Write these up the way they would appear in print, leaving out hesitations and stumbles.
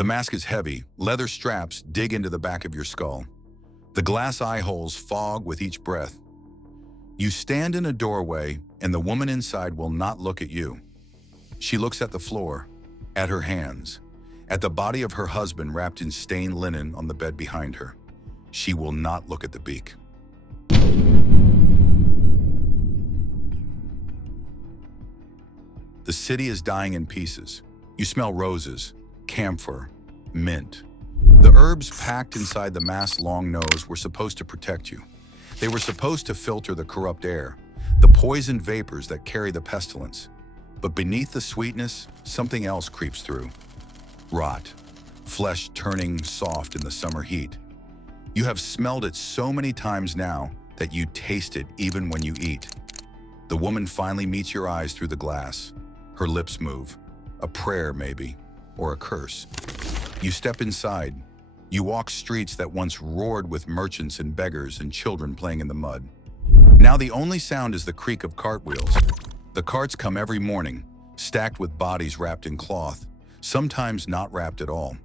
The mask is heavy, leather straps dig into the back of your skull. The glass eye holes fog with each breath. You stand in a doorway, and the woman inside will not look at you. She looks at the floor, at her hands, at the body of her husband wrapped in stained linen on the bed behind her. She will not look at the beak. The city is dying in pieces. You smell roses, camphor, mint. The herbs packed inside the mask's long nose were supposed to protect you. They were supposed to filter the corrupt air, the poisoned vapors that carry the pestilence. But beneath the sweetness, something else creeps through. Rot, flesh turning soft in the summer heat. You have smelled it so many times now that you taste it even when you eat. The woman finally meets your eyes through the glass. Her lips move, a prayer maybe, or a curse. You step inside. You walk streets that once roared with merchants and beggars and children playing in the mud. Now the only sound is the creak of cartwheels. The carts come every morning, stacked with bodies wrapped in cloth, sometimes not wrapped at all.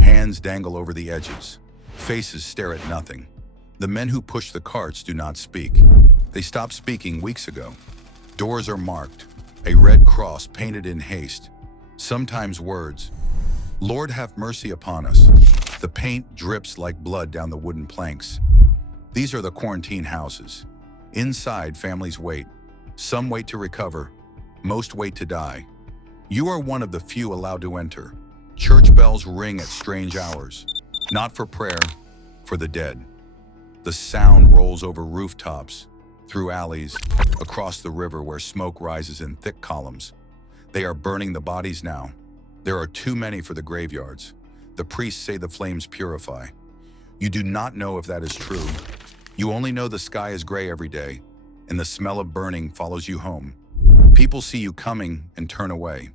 Hands dangle over the edges. Faces stare at nothing. The men who push the carts do not speak. They stopped speaking weeks ago. Doors are marked, a red cross painted in haste. Sometimes words, "Lord, have mercy upon us." The paint drips like blood down the wooden planks. These are the quarantine houses. Inside, families wait. Some wait to recover. Most wait to die. You are one of the few allowed to enter. Church bells ring at strange hours. Not for prayer, for the dead. The sound rolls over rooftops, through alleys, across the river where smoke rises in thick columns. They are burning the bodies now. There are too many for the graveyards. The priests say the flames purify. You do not know if that is true. You only know the sky is gray every day, and the smell of burning follows you home. People see you coming and turn away.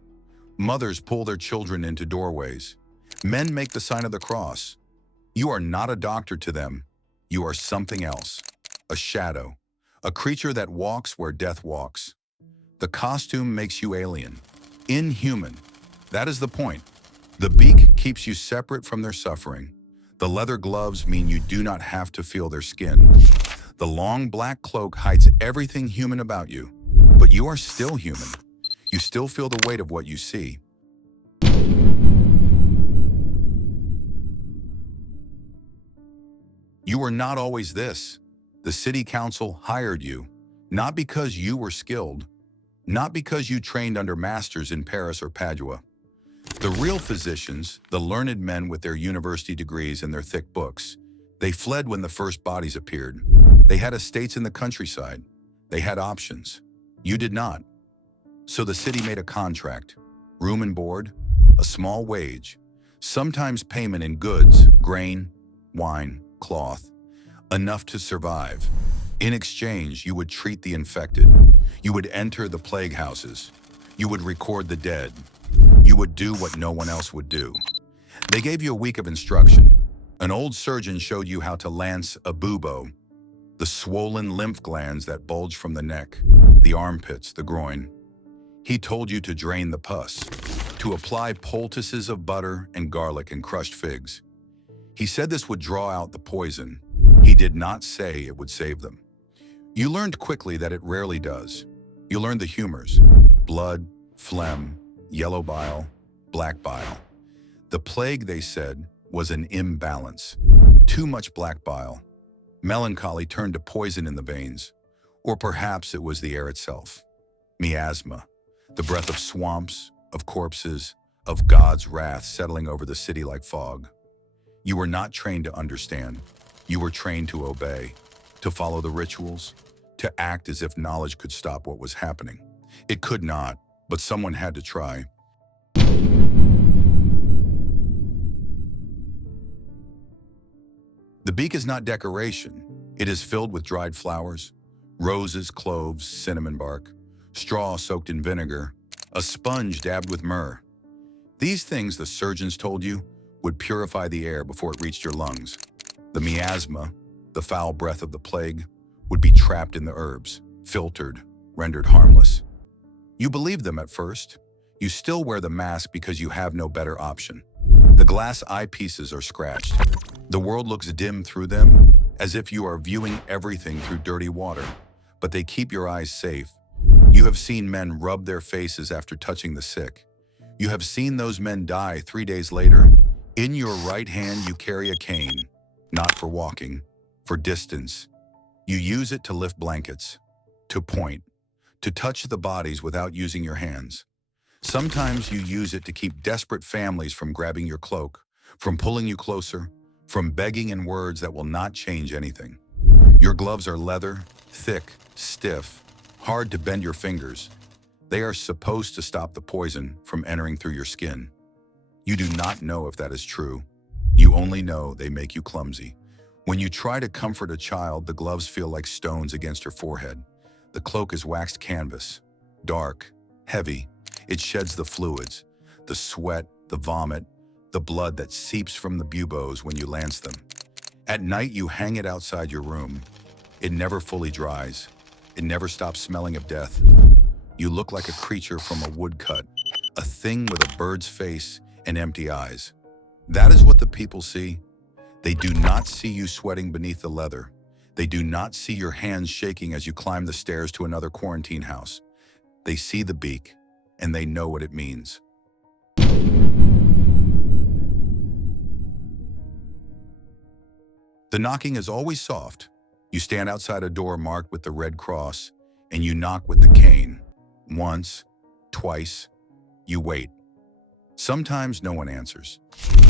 Mothers pull their children into doorways. Men make the sign of the cross. You are not a doctor to them. You are something else. A shadow. A creature that walks where death walks. The costume makes you alien. Inhuman. That is the point. The beak keeps you separate from their suffering. The leather gloves mean you do not have to feel their skin. The long black cloak hides everything human about you. But you are still human. You still feel the weight of what you see. You were not always this. The city council hired you, not because you were skilled, not because you trained under masters in Paris or Padua. The real physicians, the learned men with their university degrees and their thick books, they fled when the first bodies appeared. They had estates in the countryside. They had options. You did not. So the city made a contract, room and board, a small wage, sometimes payment in goods, grain, wine, cloth, enough to survive. In exchange, you would treat the infected. You would enter the plague houses. You would record the dead. You would do what no one else would do. They gave you a week of instruction. An old surgeon showed you how to lance a bubo, the swollen lymph glands that bulge from the neck, the armpits, the groin. He told you to drain the pus, to apply poultices of butter and garlic and crushed figs. He said this would draw out the poison. He did not say it would save them. You learned quickly that it rarely does. You learned the humors: blood, phlegm, yellow bile, black bile. The plague, they said, was an imbalance. Too much black bile. Melancholy turned to poison in the veins. Or perhaps it was the air itself. Miasma, the breath of swamps, of corpses, of God's wrath settling over the city like fog. You were not trained to understand. You were trained to obey, to follow the rituals, to act as if knowledge could stop what was happening. It could not, but someone had to try. The beak is not decoration. It is filled with dried flowers, roses, cloves, cinnamon bark, straw soaked in vinegar, a sponge dabbed with myrrh. These things, the surgeons told you, would purify the air before it reached your lungs. The miasma, the foul breath of the plague, would be trapped in the herbs, filtered, rendered harmless. You believed them at first. You still wear the mask because you have no better option. The glass eyepieces are scratched. The world looks dim through them, as if you are viewing everything through dirty water. But they keep your eyes safe. You have seen men rub their faces after touching the sick. You have seen those men die 3 days later. In your right hand you carry a cane, not for walking, for distance. You use it to lift blankets, to point, to touch the bodies without using your hands. Sometimes you use it to keep desperate families from grabbing your cloak, from pulling you closer, from begging in words that will not change anything. Your gloves are leather, thick, stiff, hard to bend your fingers. They are supposed to stop the poison from entering through your skin. You do not know if that is true. You only know they make you clumsy. When you try to comfort a child, the gloves feel like stones against her forehead. The cloak is waxed canvas, dark, heavy. It sheds the fluids, the sweat, the vomit, the blood that seeps from the buboes when you lance them. At night, you hang it outside your room. It never fully dries. It never stops smelling of death. You look like a creature from a woodcut, a thing with a bird's face and empty eyes. That is what the people see. They do not see you sweating beneath the leather. They do not see your hands shaking as you climb the stairs to another quarantine house. They see the beak, and they know what it means. The knocking is always soft. You stand outside a door marked with the red cross, and you knock with the cane. Once, twice, you wait. Sometimes no one answers.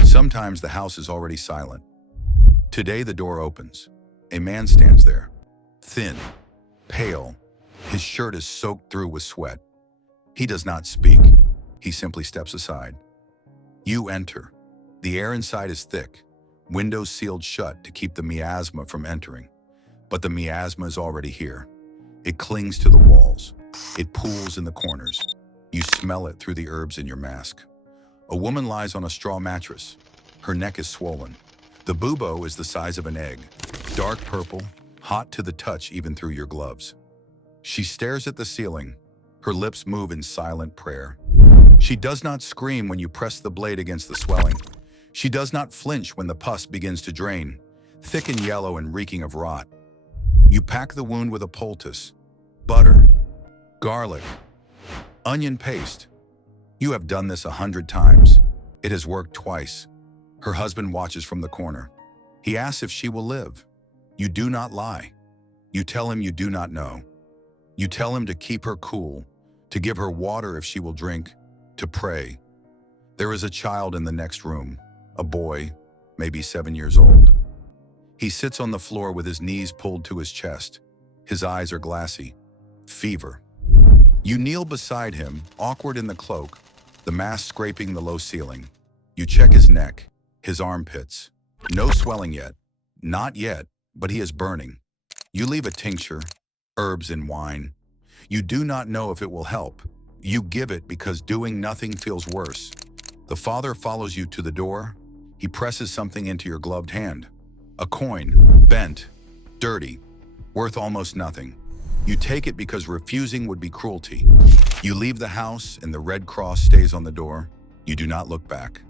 Sometimes the house is already silent. Today the door opens. A man stands there, thin, pale. His shirt is soaked through with sweat. He does not speak. He simply steps aside. You enter. The air inside is thick, windows sealed shut to keep the miasma from entering. But the miasma is already here. It clings to the walls. It pools in the corners. You smell it through the herbs in your mask. A woman lies on a straw mattress. Her neck is swollen. The bubo is the size of an egg, dark purple, hot to the touch even through your gloves. She stares at the ceiling. Her lips move in silent prayer. She does not scream when you press the blade against the swelling. She does not flinch when the pus begins to drain, thick and yellow and reeking of rot. You pack the wound with a poultice, butter, garlic, onion paste. You have done this 100 times. It has worked twice. Her husband watches from the corner. He asks if she will live. You do not lie. You tell him you do not know. You tell him to keep her cool, to give her water if she will drink, to pray. There is a child in the next room, a boy, maybe 7 years old. He sits on the floor with his knees pulled to his chest. His eyes are glassy. Fever. You kneel beside him, awkward in the cloak, the mask scraping the low ceiling. You check his neck, his armpits. No swelling yet. Not yet, but he is burning. You leave a tincture, herbs and wine. You do not know if it will help. You give it because doing nothing feels worse. The father follows you to the door. He presses something into your gloved hand. A coin, bent, dirty, worth almost nothing. You take it because refusing would be cruelty. You leave the house and the red cross stays on the door. You do not look back.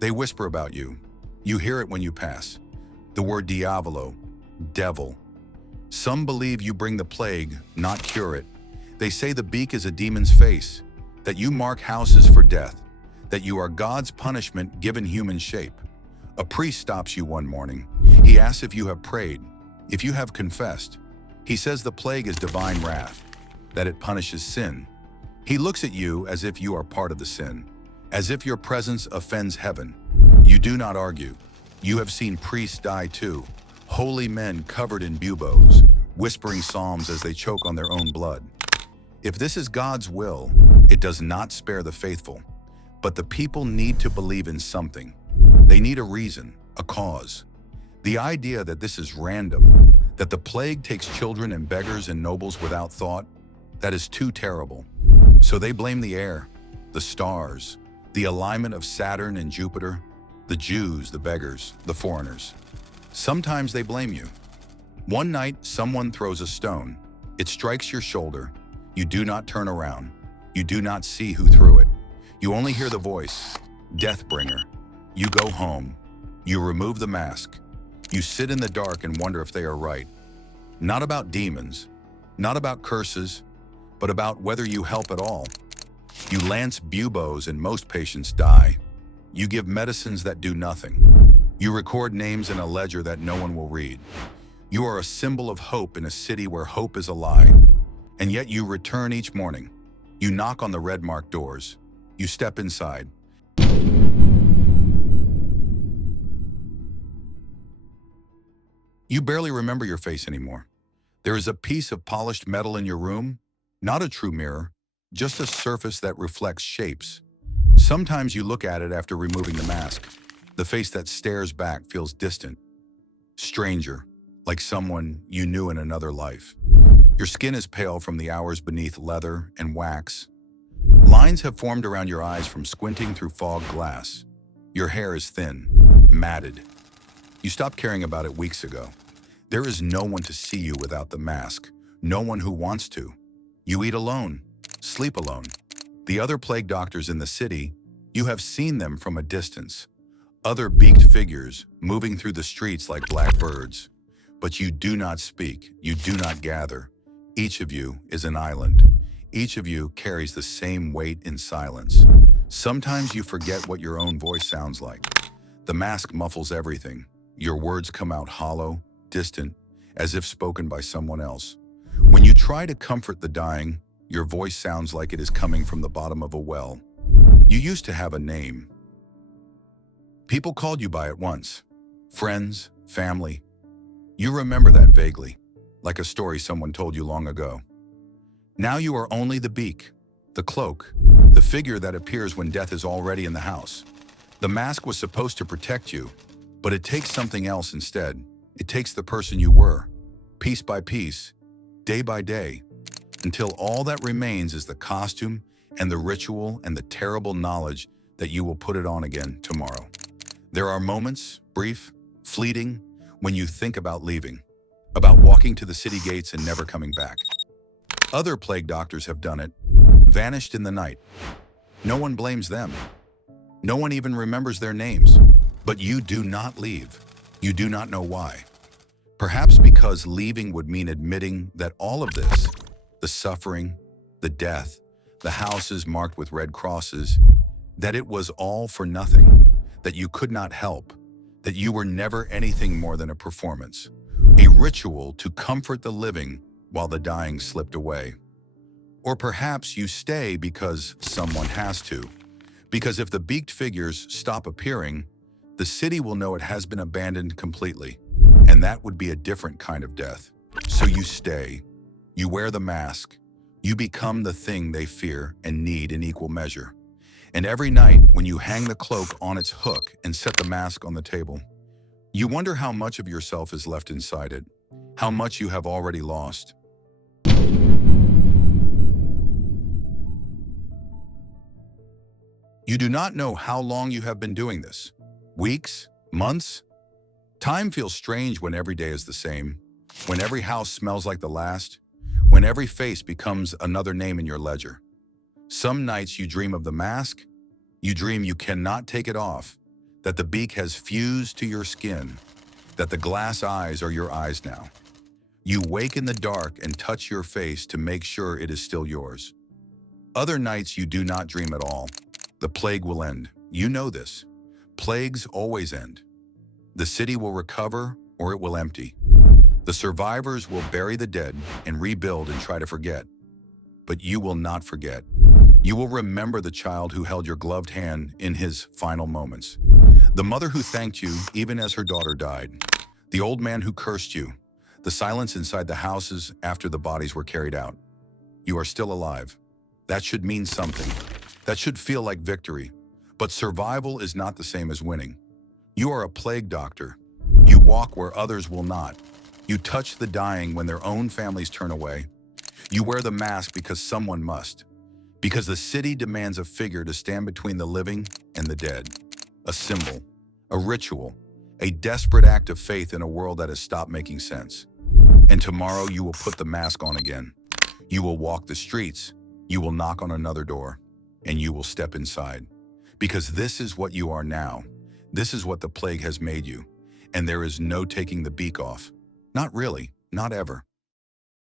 They whisper about you. You hear it when you pass. The word diavolo, devil. Some believe you bring the plague, not cure it. They say the beak is a demon's face, that you mark houses for death, that you are God's punishment given human shape. A priest stops you one morning. He asks if you have prayed, if you have confessed. He says the plague is divine wrath, that it punishes sin. He looks at you as if you are part of the sin, as if your presence offends heaven. You do not argue. You have seen priests die too, holy men covered in buboes, whispering psalms as they choke on their own blood. If this is God's will, it does not spare the faithful. But the people need to believe in something. They need a reason, a cause. The idea that this is random, that the plague takes children and beggars and nobles without thought, that is too terrible. So they blame the air, the stars, the alignment of Saturn and Jupiter, the Jews, the beggars, the foreigners. Sometimes they blame you. One night, someone throws a stone. It strikes your shoulder. You do not turn around. You do not see who threw it. You only hear the voice, Deathbringer. You go home. You remove the mask. You sit in the dark and wonder if they are right. Not about demons, not about curses, but about whether you help at all. You lance buboes and most patients die. You give medicines that do nothing. You record names in a ledger that no one will read. You are a symbol of hope in a city where hope is a lie. And yet you return each morning. You knock on the red-marked doors. You step inside. You barely remember your face anymore. There is a piece of polished metal in your room, not a true mirror, just a surface that reflects shapes. Sometimes you look at it after removing the mask. The face that stares back feels distant, stranger, like someone you knew in another life. Your skin is pale from the hours beneath leather and wax. Lines have formed around your eyes from squinting through fogged glass. Your hair is thin, matted. You stopped caring about it weeks ago. There is no one to see you without the mask, no one who wants to. You eat alone, sleep alone. The other plague doctors in the city, you have seen them from a distance. Other beaked figures moving through the streets like black birds. But you do not speak, you do not gather. Each of you is an island. Each of you carries the same weight in silence. Sometimes you forget what your own voice sounds like. The mask muffles everything. Your words come out hollow, distant, as if spoken by someone else. When you try to comfort the dying, your voice sounds like it is coming from the bottom of a well. You used to have a name. People called you by it once. Friends, family. You remember that vaguely, like a story someone told you long ago. Now you are only the beak, the cloak, the figure that appears when death is already in the house. The mask was supposed to protect you, but it takes something else instead. It takes the person you were, piece by piece, day by day, until all that remains is the costume and the ritual and the terrible knowledge that you will put it on again tomorrow. There are moments, brief, fleeting, when you think about leaving, about walking to the city gates and never coming back. Other plague doctors have done it, vanished in the night. No one blames them. No one even remembers their names. But you do not leave. You do not know why. Perhaps because leaving would mean admitting that all of this, the suffering, the death, the houses marked with red crosses, that it was all for nothing, that you could not help, that you were never anything more than a performance, a ritual to comfort the living while the dying slipped away. Or perhaps you stay because someone has to, because if the beaked figures stop appearing, the city will know it has been abandoned completely, and that would be a different kind of death. So you stay, you wear the mask, you become the thing they fear and need in equal measure. And every night, when you hang the cloak on its hook and set the mask on the table, you wonder how much of yourself is left inside it, how much you have already lost. You do not know how long you have been doing this. Weeks? Months? Time feels strange when every day is the same, when every house smells like the last, when every face becomes another name in your ledger. Some nights you dream of the mask, you dream you cannot take it off, that the beak has fused to your skin, that the glass eyes are your eyes now. You wake in the dark and touch your face to make sure it is still yours. Other nights you do not dream at all. The plague will end. You know this. Plagues always end. The city will recover or it will empty. The survivors will bury the dead and rebuild and try to forget. But you will not forget. You will remember the child who held your gloved hand in his final moments. The mother who thanked you even as her daughter died. The old man who cursed you. The silence inside the houses after the bodies were carried out. You are still alive. That should mean something. That should feel like victory. But survival is not the same as winning. You are a plague doctor. You walk where others will not. You touch the dying when their own families turn away. You wear the mask because someone must. Because the city demands a figure to stand between the living and the dead. A symbol, a ritual, a desperate act of faith in a world that has stopped making sense. And tomorrow you will put the mask on again. You will walk the streets, you will knock on another door, and you will step inside. Because this is what you are now. This is what the plague has made you. And there is no taking the beak off. Not really, not ever.